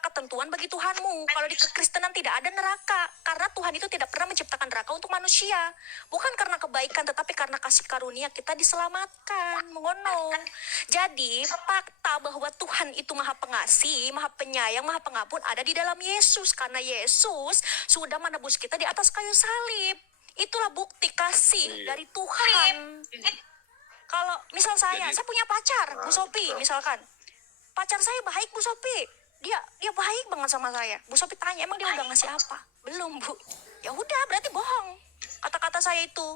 ketentuan bagi Tuhanmu. Kalau di kekristenan tidak ada neraka, karena Tuhan itu tidak pernah menciptakan neraka untuk manusia. Bukan karena kebaikan, tetapi karena kasih karunia kita diselamatkan. Mengono. Jadi fakta bahwa Tuhan itu maha pengasih, maha penyayang, maha pengampun ada di dalam Yesus. Karena Yesus sudah menebus kita di atas kayu salib. Itulah bukti kasih dari Tuhan. Kalau misal saya punya pacar, Bu Sophie, misalkan. Pacar saya baik, Bu Sophie. Dia baik banget sama saya. Bu Sophie tanya, emang dia udah ngasih apa? Belum, Bu. Ya udah, berarti bohong. Kata-kata saya itu.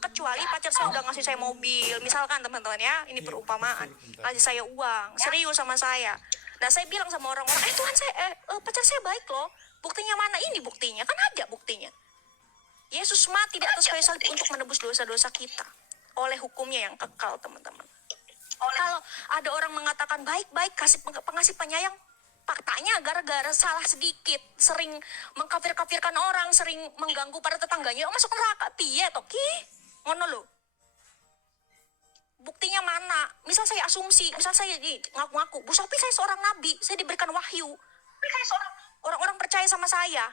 Kecuali pacar saya udah ngasih saya mobil. Misalkan teman-teman ya, ini perumpamaan. Ngasih saya uang, serius sama saya. Nah, saya bilang sama orang-orang, Tuhan saya, pacar saya baik loh. Buktinya mana? Ini buktinya. Kan ada buktinya. Yesus mati di atas kayu salib untuk menebus dosa-dosa kita. Oleh hukumnya yang kekal, teman-teman. Kalau ada orang mengatakan baik-baik, pengasih penyayang, faktanya gara-gara salah sedikit, sering mengkafir-kafirkan orang, sering mengganggu para tetangganya, masuk neraka, piye toki? Ngono lo. Buktinya mana? Misal saya asumsi, misal saya ngaku-ngaku, Bu Sophie saya seorang nabi, saya diberikan wahyu. Orang-orang percaya sama saya.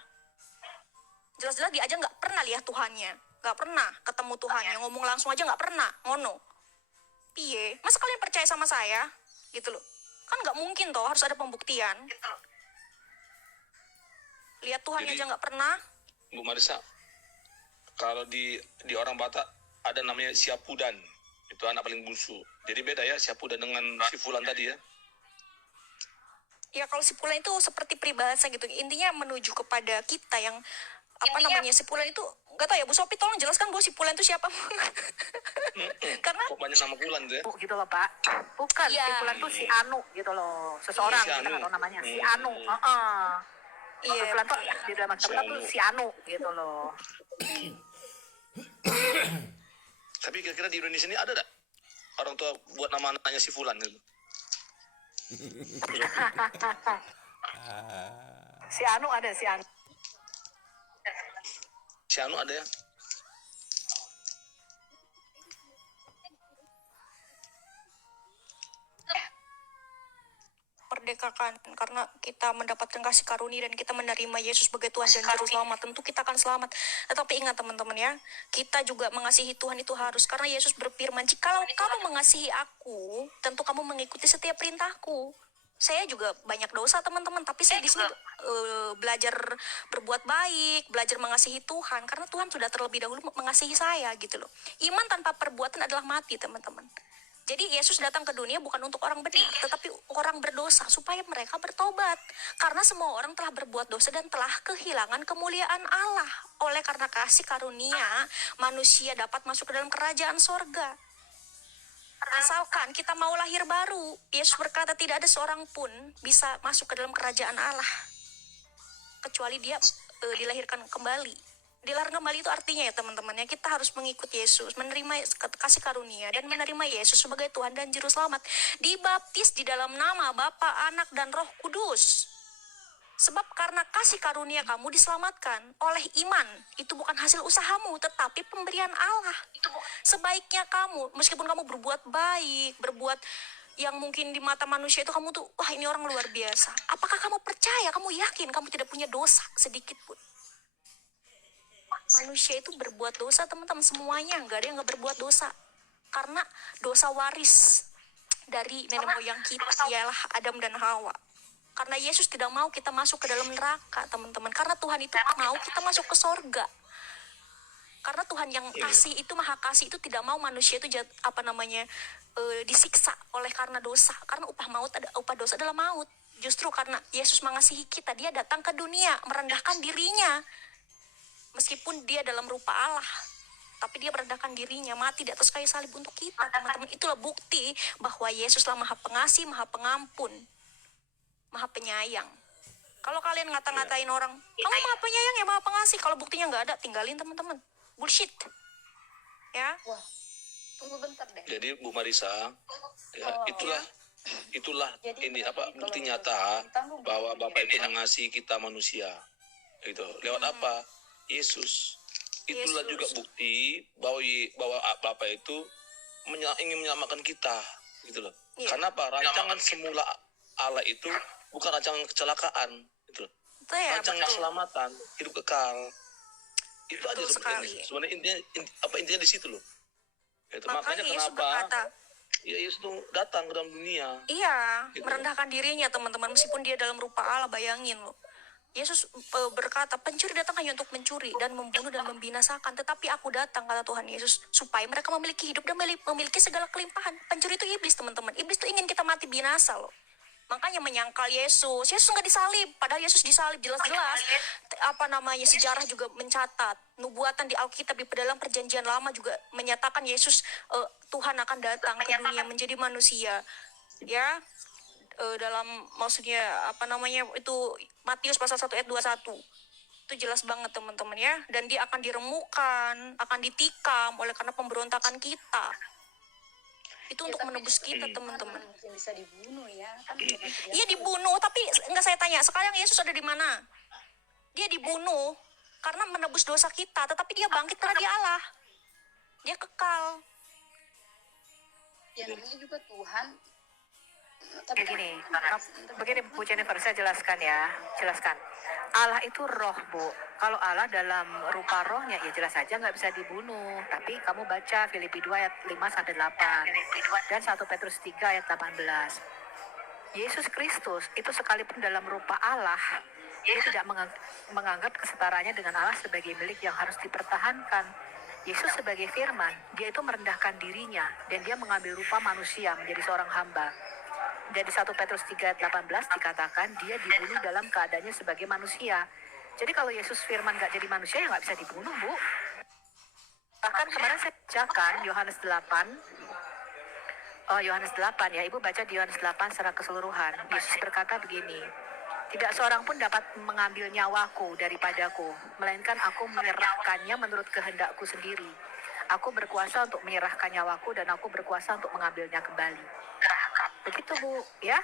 Jelas-jelas dia aja nggak pernah lihat Tuhannya, nggak pernah ketemu Tuhannya, ngomong langsung aja nggak pernah, ngono. Piye? Masa kalian percaya sama saya? Gitu loh. Kan nggak mungkin toh, harus ada pembuktian. Lihat Tuhannya aja nggak pernah. Bu Marisa, kalau di orang Batak ada namanya Siapudan, itu anak paling bungsu. Jadi beda ya Siapudan dengan si Fulan tadi ya? Ya kalau si Fulan itu seperti peribahasa gitu. Intinya menuju kepada kita yang si Fulan itu nggak tahu ya, Bu Sophie tolong jelaskan bahwa si Fulan itu siapa. Karena kok banyak nama Fulan tuh ya? Gitu loh Pak, bukan ya. Si Fulan tuh si Anu gitu loh, seseorang kita nggak tahu namanya, si Anu. Iya. Fulan tuh di dalam kitab tuh si Anu gitu loh. Tapi kira-kira di Indonesia ini ada tak orang tua buat nama anaknya si Fulan gitu? Si Anu ada, si Anu. Si Anu ada ya? Merdekakan, karena kita mendapatkan kasih karunia dan kita menerima Yesus sebagai Tuhan dan Juru Selamat, tentu kita akan selamat. Tetapi ingat teman-teman ya, kita juga mengasihi Tuhan itu harus, karena Yesus berfirman, jikalau kamu mengasihi aku, tentu kamu mengikuti setiap perintahku. Saya juga banyak dosa teman-teman, tapi saya di sini belajar berbuat baik, belajar mengasihi Tuhan, karena Tuhan sudah terlebih dahulu mengasihi saya gitu loh. Iman tanpa perbuatan adalah mati teman-teman. Jadi Yesus datang ke dunia bukan untuk orang benar, tetapi orang berdosa supaya mereka bertobat. Karena semua orang telah berbuat dosa dan telah kehilangan kemuliaan Allah. Oleh karena kasih karunia, manusia dapat masuk ke dalam kerajaan sorga. Asalkan kita mau lahir baru. Yesus berkata tidak ada seorang pun bisa masuk ke dalam kerajaan Allah kecuali dia dilahirkan kembali. Dilahirkan kembali itu artinya ya teman-teman ya, kita harus mengikuti Yesus, menerima kasih karunia dan menerima Yesus sebagai Tuhan dan Juru Selamat. Dibaptis di dalam nama Bapa, Anak dan Roh Kudus. Sebab karena kasih karunia kamu diselamatkan oleh iman. Itu bukan hasil usahamu, tetapi pemberian Allah. Sebaiknya kamu, meskipun kamu berbuat baik, berbuat yang mungkin di mata manusia itu kamu tuh, wah ini orang luar biasa. Apakah kamu percaya, kamu yakin kamu tidak punya dosa sedikit pun? Manusia itu berbuat dosa teman-teman, semuanya, nggak ada yang nggak berbuat dosa. Karena dosa waris dari nenek moyang kita ialah Adam dan Hawa. Karena Yesus tidak mau kita masuk ke dalam neraka teman-teman, karena Tuhan itu mau kita masuk ke sorga. Karena Tuhan yang kasih itu, maha kasih itu tidak mau manusia itu disiksa oleh karena dosa. Karena upah dosa adalah maut. Justru karena Yesus mengasihi kita, dia datang ke dunia merendahkan dirinya. Meskipun dia dalam rupa Allah, tapi dia merendahkan dirinya, mati di atas kayu salib untuk kita, teman-teman. Itulah bukti bahwa Yesuslah maha pengasih, maha pengampun, maha penyayang. Kalau kalian ngata-ngatain orang, kamu maha penyayang ya maha pengasih, kalau buktinya nggak ada, tinggalin teman-teman. Bullshit. Ya. Wah, tunggu bentar deh. Jadi Bu Marisa, ya, itulah ini bukti nyata bahwa Bapak itu mengasihi kita manusia. Gitu. Lewat apa? Yesus. Itulah juga bukti bahwa Bapak itu ingin menyelamatkan kita, gitu loh. Karena apa? Rancangan semula Allah itu bukan rancangan kecelakaan, gitu. Itu ya, Rancangan betul. keselamatan, hidup kekal. Itu aja Betul sekali. sebenarnya intinya di situ loh. Itu Makanya makanya Yesus kenapa berkata, ya Yesus itu datang ke dalam dunia. iya, Gitu. merendahkan dirinya teman-teman, meskipun dia dalam rupa Allah, bayangin loh. Yesus berkata, pencuri datang hanya untuk mencuri dan membunuh dan membinasakan, tetapi aku datang, kata Tuhan Yesus, supaya mereka memiliki hidup dan memiliki segala kelimpahan. Pencuri itu iblis, teman-teman. Iblis itu ingin kita mati binasa loh. Makanya menyangkal Yesus nggak disalib, padahal Yesus disalib jelas-jelas. Sejarah juga mencatat, nubuatan di Alkitab di dalam perjanjian lama juga menyatakan Yesus, Tuhan akan datang ke dunia menjadi manusia, ya. Dalam maksudnya itu Matius pasal 1 ayat 21. Itu jelas banget teman-teman ya, dan dia akan diremukan, akan ditikam oleh karena pemberontakan kita. Itu untuk menebus kita teman-teman. Bisa dibunuh ya kan. Iya dibunuh, tapi enggak, saya tanya, sekarang Yesus ada di mana? Dia dibunuh karena menebus dosa kita, tetapi dia bangkit karena dia Allah. Dia kekal. Ya namanya juga Tuhan. Tapi begini Bu Jennifer, saya jelaskan. Allah itu roh, Bu. Kalau Allah dalam rupa rohnya, ya jelas saja nggak bisa dibunuh. Tapi kamu baca Filipi 2 ayat 5-8 dan 1 Petrus 3 ayat 18. Yesus Kristus itu sekalipun dalam rupa Allah, dia tidak menganggap kesetaraannya dengan Allah sebagai milik yang harus dipertahankan. Yesus sebagai firman, dia itu merendahkan dirinya dan dia mengambil rupa manusia menjadi seorang hamba. Dan di 1 Petrus 3 ayat 18 dikatakan dia dibunuh dalam keadaannya sebagai manusia. Jadi kalau Yesus firman gak jadi manusia, ya gak bisa dibunuh, Bu. Bahkan kemarin saya bacakan Yohanes 8 ya, Ibu baca di Yohanes 8 secara keseluruhan. Yesus berkata begini, tidak seorang pun dapat mengambil nyawaku daripadaku, melainkan aku menyerahkannya menurut kehendakku sendiri. Aku berkuasa untuk menyerahkan nyawaku dan aku berkuasa untuk mengambilnya kembali. Begitu, Bu, ya.